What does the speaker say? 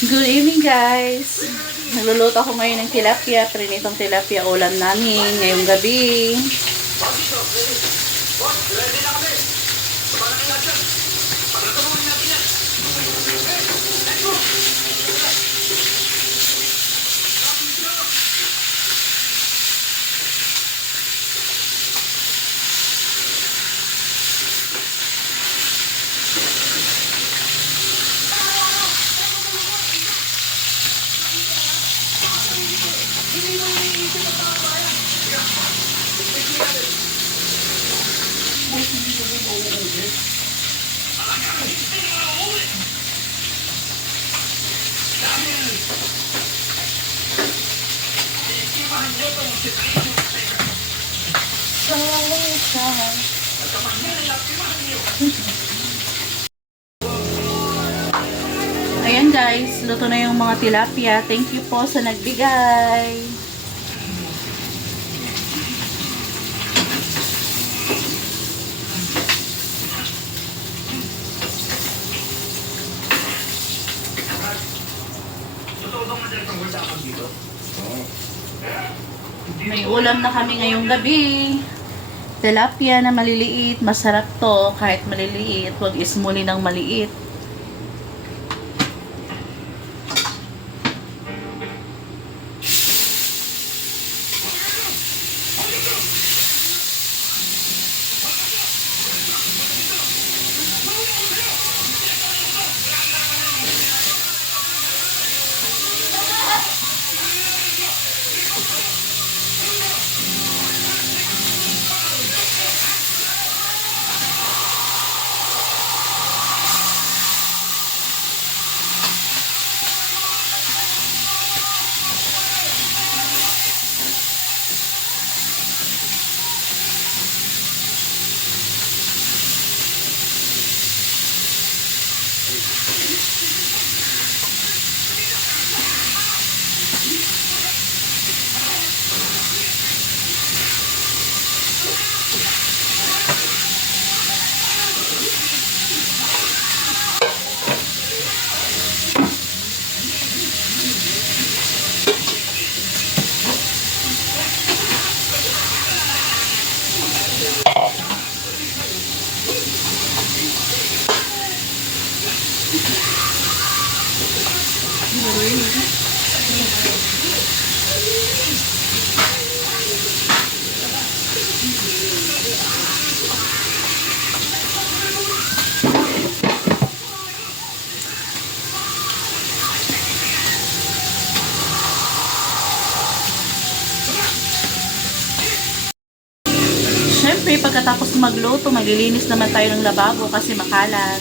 Good evening guys! Nagluluto ako ngayon ng tilapia. Prinitong tilapia ulam namin ngayong gabi. Ayan guys, luto na yung mga tilapia. Thank you po sa nagbigay. May ulam na kami ngayong gabi. Tilapia na maliliit. Masarap to kahit maliliit. Huwag ismuli ng maliit. Siyempre, pagkatapos magluto, maglilinis naman tayo ng lababo kasi makalat.